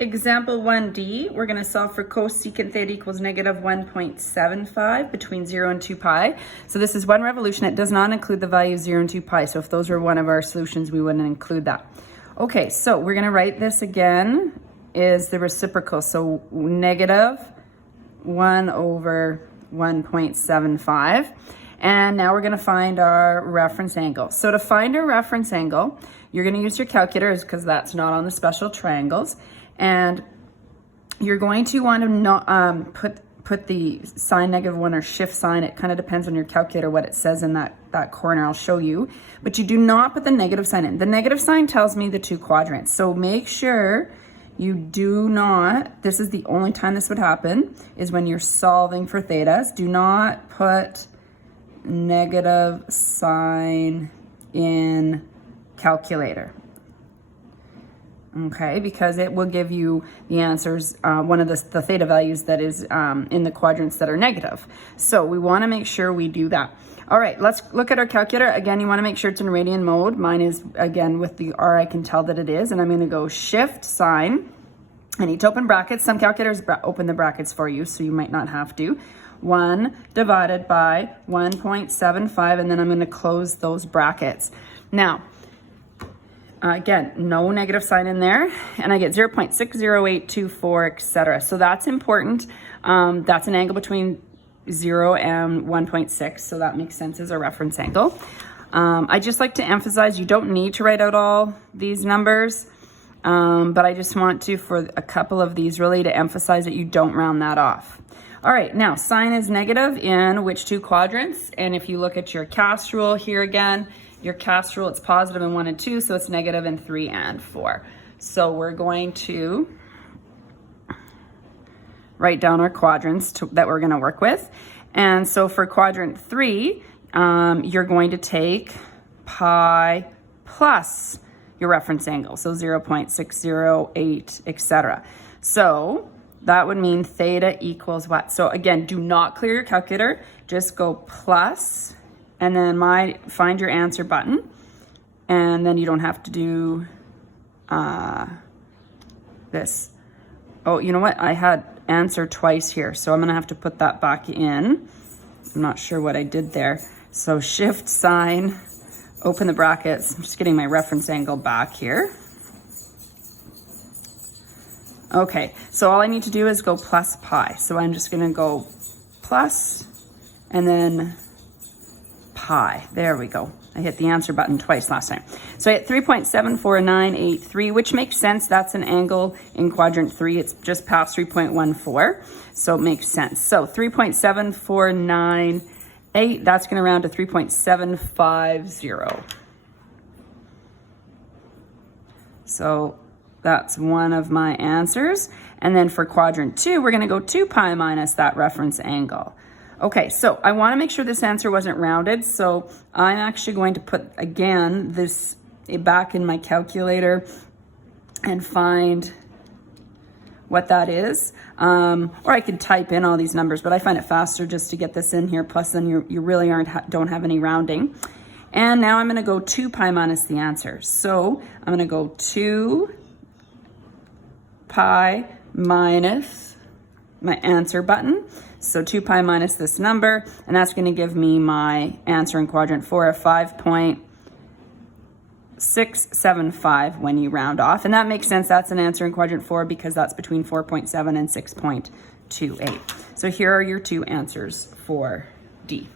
Example 1D, we're going to solve for cosecant theta equals negative 1.75 between 0 and 2 pi. So this is one revolution. It does not include the value of 0 and 2 pi. So if those were one of our solutions, we wouldn't include that. Okay, so we're going to write this again is the reciprocal. So negative 1 over 1.75. And now we're going to find our reference angle. So to find our reference angle, you're going to use your calculators because that's not on the special triangles. And you're going to want to not, put the sign -1 or shift sign. It kind of depends on your calculator what it says in that corner. I'll show you. But you do not put the negative sign in. The negative sign tells me the two quadrants. So make sure you do not, this is the only time this would happen, is when you're solving for thetas. Do not put negative sign in calculator. Okay, because it will give you the answers, one of the theta values that is in the quadrants that are negative. So we want to make sure we do that. All right, let's look at our calculator. Again, you want to make sure it's in radian mode. Mine is, again, with the R, I can tell that it is. And I'm going to go shift sign. I need to open brackets. Some calculators open the brackets for you, so you might not have to. 1 divided by 1.75, and then I'm going to close those brackets. Now, again, no negative sign in there, and I get 0.60824, etc. So that's important. That's an angle between 0 and 1.6, so that makes sense as a reference angle. I just like to emphasize you don't need to write out all these numbers, but I just want to, for a couple of these, really to emphasize that you don't round that off. All right, now sine is negative in which two quadrants? And if you look at your CAST rule here again, your CAST rule, it's positive in 1 and 2, so it's negative in 3 and 4. So we're going to write down our quadrants that we're going to work with. And so for quadrant 3, you're going to take pi plus your reference angle, so 0.608, etc. So that would mean theta equals what? So again, do not clear your calculator, just go plus, and then find your answer button, and then you don't have to do this. Oh, you know what? I had answer twice here, so I'm gonna have to put that back in. I'm not sure what I did there. So shift sign, open the brackets. I'm just getting my reference angle back here. Okay, so all I need to do is go plus pi. So I'm just gonna go plus, and then pi. There we go. I hit the answer button twice last time. So I hit 3.74983, which makes sense. That's an angle in quadrant 3. It's just past 3.14, so it makes sense. So 3.7498, that's going to round to 3.750. So that's one of my answers. And then for quadrant 2, we're going to go 2 pi minus that reference angle. Okay, so I want to make sure this answer wasn't rounded, so I'm actually going to put, again, this back in my calculator and find what that is. Or I could type in all these numbers, but I find it faster just to get this in here, plus then you really don't have any rounding. And now I'm going to go 2 pi minus the answer. So I'm going to go 2 pi minus my answer button. So 2 pi minus this number, and that's going to give me my answer in quadrant 4 of 5.675 when you round off. And that makes sense. That's an answer in quadrant 4 because that's between 4.7 and 6.28. So here are your two answers for D.